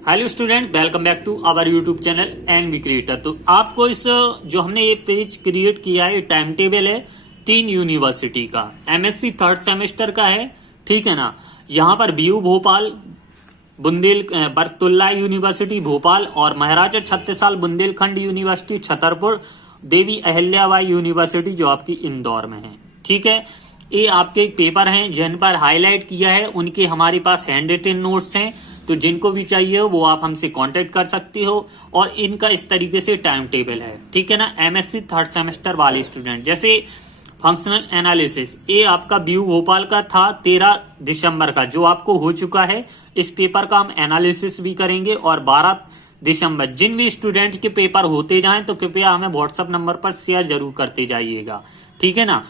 Hello student, welcome back to our YouTube channel and V creator. तो आपको इस जो हमने ये पेज क्रिएट किया है, टाइम टेबल है 3 यूनिवर्सिटी का। एमएससी थर्ड सेमेस्टर का है, ठीक है ना। यहाँ पर बीयू भोपाल, बरतुल्ला यूनिवर्सिटी भोपाल और महाराजा छत्तीसगढ़ बुंदेलखंड यूनिवर्सिटी छतरपुर, देवी अहिल्याबाई यूनिवर्सिटी जो आपकी इंदौर में है, ठीक है। ये आपके पेपर हैं जिन पर हाईलाइट किया है, उनके हमारे पास हैंड रिटन नोट्स हैं। तो जिनको भी चाहिए हो वो आप हमसे कांटेक्ट कर सकते हो। और इनका इस तरीके से टाइम टेबल है, ठीक है ना। एमएससी थर्ड सेमेस्टर वाले स्टूडेंट, जैसे फंक्शनल एनालिसिस, ये आपका बीयू भोपाल का था 13 दिसंबर का, जो आपको हो चुका है। इस पेपर का हम एनालिसिस भी करेंगे। और 12 दिसंबर जिन भी स्टूडेंट के पेपर होते जाएं तो कृपया हमें व्हाट्सएप नंबर पर शेयर जरूर करते जाइएगा, ठीक है ना।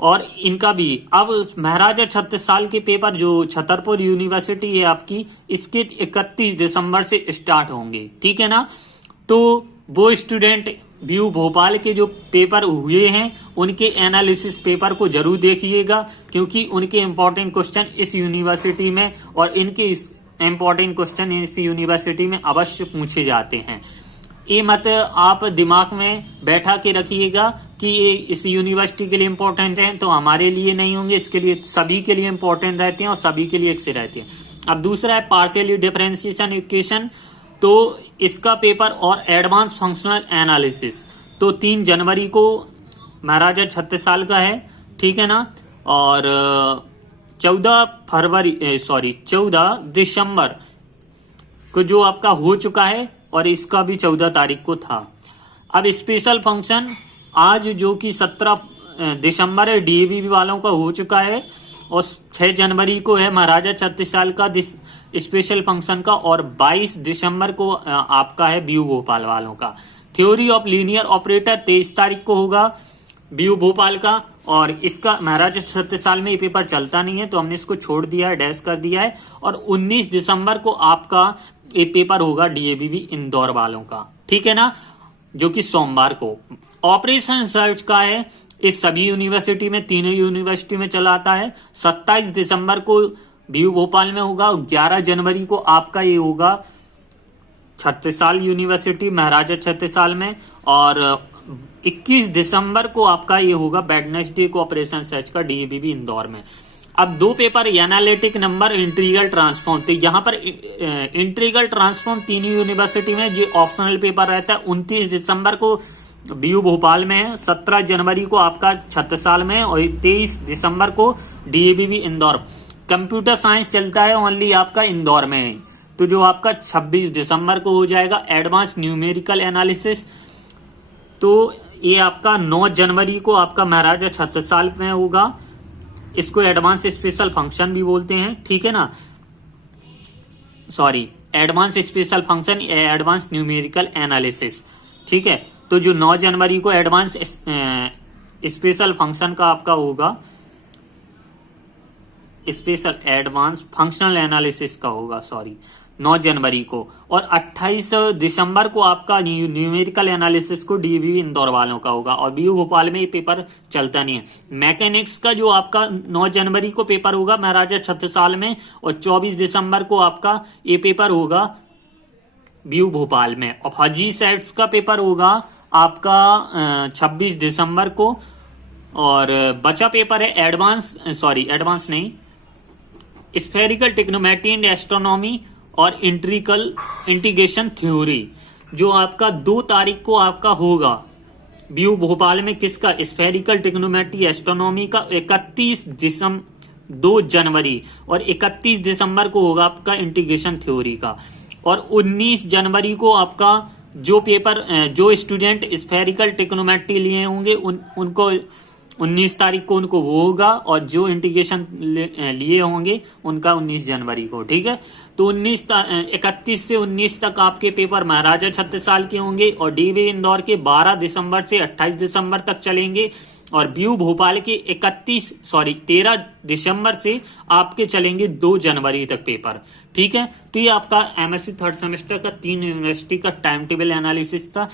और इनका भी अब महाराजा 36 साल के पेपर जो छतरपुर यूनिवर्सिटी है आपकी, इसके 31 दिसंबर से स्टार्ट होंगे, ठीक है ना। तो वो स्टूडेंट बीयू भोपाल के जो पेपर हुए हैं उनके एनालिसिस पेपर को जरूर देखिएगा, क्योंकि उनके इम्पोर्टेंट क्वेश्चन इस यूनिवर्सिटी में और इनके इम्पोर्टेंट क्वेश्चन इस यूनिवर्सिटी में अवश्य पूछे जाते हैं। ये मत आप दिमाग में बैठा के रखिएगा कि ये इस यूनिवर्सिटी के लिए इम्पोर्टेंट है तो हमारे लिए नहीं होंगे, इसके लिए सभी के लिए इम्पोर्टेंट रहते हैं और सभी के लिए एक से रहते हैं। अब दूसरा है पार्शियली डिफरेंशिएशन इक्वेशन, तो इसका पेपर और एडवांस फंक्शनल एनालिसिस, तो 3 जनवरी को महाराजा 36 साल का है, ठीक है ना। और 14 दिसंबर को जो आपका हो चुका है और इसका भी 14 तारीख को था। अब स्पेशल फंक्शन आज जो कि 17 दिसंबर है, डीएवी वालों का हो चुका है। और 6 जनवरी को है महाराजा 36 साल का स्पेशल फंक्शन का। और 22 दिसंबर को आपका है बीयू भोपाल वालों का। थ्योरी ऑफ लीनियर ऑपरेटर 23 तारीख को होगा बीयू भोपाल का। और इसका महाराजा 36 साल में ये पेपर चलता नहीं है तो हमने इसको छोड़ दिया है, डैश कर दिया है। और 19 दिसंबर को आपका ये पेपर होगा डीएवीवी इंदौर वालों का, ठीक है ना, जो कि सोमवार को। ऑपरेशन सर्च का है, इस सभी यूनिवर्सिटी में, तीनों यूनिवर्सिटी में चलाता है। 27 दिसंबर को बीयू भोपाल में होगा। 11 जनवरी को आपका ये होगा 36 साल यूनिवर्सिटी महाराजा 36 साल में। और 21 दिसंबर को आपका ये होगा वेडनेसडे को ऑपरेशन सर्च का डीएवीवी इंदौर में। अब 2 paper analytic number, integral transform, तो यहाँ पर इंटीग्रल ट्रांसफॉर्म 3 यूनिवर्सिटी में जो ऑप्शनल पेपर रहता है 29 दिसंबर को बीयू भोपाल में है। 17 जनवरी को आपका 36 साल में और 23 दिसंबर को डीएवीवी इंदौर। कंप्यूटर साइंस चलता है ओनली आपका इंदौर में है, तो जो आपका 26 दिसंबर को हो जाएगा। एडवांस न्यूमेरिकल एनालिसिस, तो ये आपका 9 जनवरी को आपका महाराजा 36 साल में होगा। इसको एडवांस स्पेशल फंक्शन भी बोलते हैं, ठीक है ना। Sorry, advance special function, advance numerical analysis, ठीक है। तो जो 9 जनवरी को एडवांस स्पेशल फंक्शन का आपका होगा, स्पेशल एडवांस फंक्शनल एनालिसिस का होगा, सॉरी, 9 जनवरी को। और 28 दिसंबर को आपका न्यूमेरिकल एनालिसिस को डीवी इंदौर वालों का होगा। और बीयू भोपाल में ये पेपर चलता नहीं है। मैकेनिक्स का जो आपका 9 जनवरी को पेपर होगा महाराजा 36 साल में। और 24 दिसंबर को आपका ये पेपर होगा बीयू भोपाल में। और फजी सेट्स का पेपर होगा आपका 26 दिसंबर को। और बचा पेपर है एडवांस नहीं, स्फेरिकल टिग्नोमेट्री एंड एस्ट्रोनॉमी और इंटीग्रेशन थ्योरी, जो आपका 2 तारीख को आपका होगा बीयू भोपाल में। किसका? स्फेरिकल टिग्नोमेट्री एस्ट्रोनॉमी का। 2 जनवरी और 31 दिसंबर को होगा आपका इंटीग्रेशन थ्योरी का। और 19 जनवरी को आपका जो पेपर, जो स्टूडेंट स्फेरिकल टिग्नोमेट्री लिए होंगे उनको 19 तारीख को उनको वो होगा। और जो इंटीग्रेशन लिए होंगे उनका 19 जनवरी को, ठीक है। तो 31 से 19 तक आपके पेपर महाराजा 36 साल के होंगे। और डीवी इंदौर के 12 दिसंबर से 28 दिसंबर तक चलेंगे। और बीयू भोपाल के 13 दिसंबर से आपके चलेंगे 2 जनवरी तक पेपर, ठीक है। तो ये आपका एमएससी थर्ड सेमेस्टर का 3 यूनिवर्सिटी का टाइम टेबल एनालिसिस था।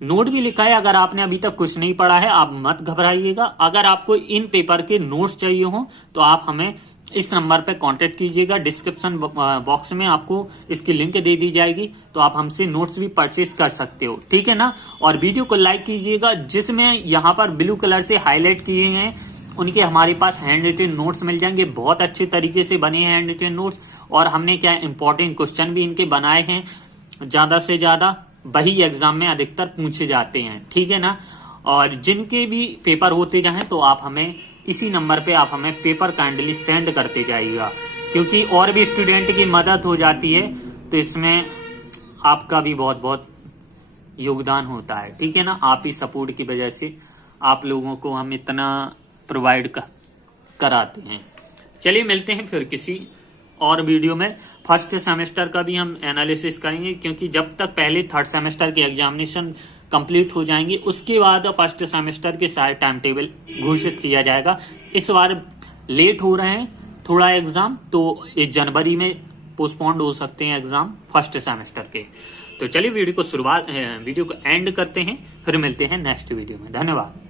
नोट भी लिखा है, अगर आपने अभी तक कुछ नहीं पढ़ा है आप मत घबराइएगा। अगर आपको इन पेपर के नोट्स चाहिए हो तो आप हमें इस नंबर पे कांटेक्ट कीजिएगा। डिस्क्रिप्शन बॉक्स में आपको इसकी लिंक दे दी जाएगी, तो आप हमसे नोट्स भी परचेज कर सकते हो, ठीक है ना। और वीडियो को लाइक कीजिएगा। जिसमें यहाँ पर ब्लू कलर से हाईलाइट किए हैं उनके हमारे पास हैंड रिटन नोट्स मिल जाएंगे। बहुत अच्छे तरीके से बने हैं हैंड रिटन नोट्स, और हमने क्या इंपॉर्टेंट क्वेश्चन भी इनके बनाए हैं। ज्यादा से ज्यादा वही एग्जाम में अधिकतर पूछे जाते हैं, ठीक है ना। और जिनके भी पेपर होते जाएं तो आप हमें इसी नंबर पे आप हमें पेपर काइंडली सेंड करते जाइएगा, क्योंकि और भी स्टूडेंट की मदद हो जाती है, तो इसमें आपका भी बहुत बहुत योगदान होता है, ठीक है ना। आप ही सपोर्ट की वजह से आप लोगों को हम इतना प्रोवाइड कराते हैं। चलिए मिलते हैं फिर किसी और वीडियो में। फर्स्ट सेमेस्टर का भी हम एनालिसिस करेंगे, क्योंकि जब तक पहले थर्ड सेमेस्टर के एग्जामिनेशन कंप्लीट हो जाएंगे उसके बाद फर्स्ट सेमेस्टर के सारे टाइम टेबल घोषित किया जाएगा। इस बार लेट हो रहे हैं थोड़ा एग्जाम, तो 1 जनवरी में पोस्टपोन्ड हो सकते हैं एग्जाम फर्स्ट सेमेस्टर के। तो चलिए वीडियो को एंड करते हैं, फिर मिलते हैं नेक्स्ट वीडियो में। धन्यवाद।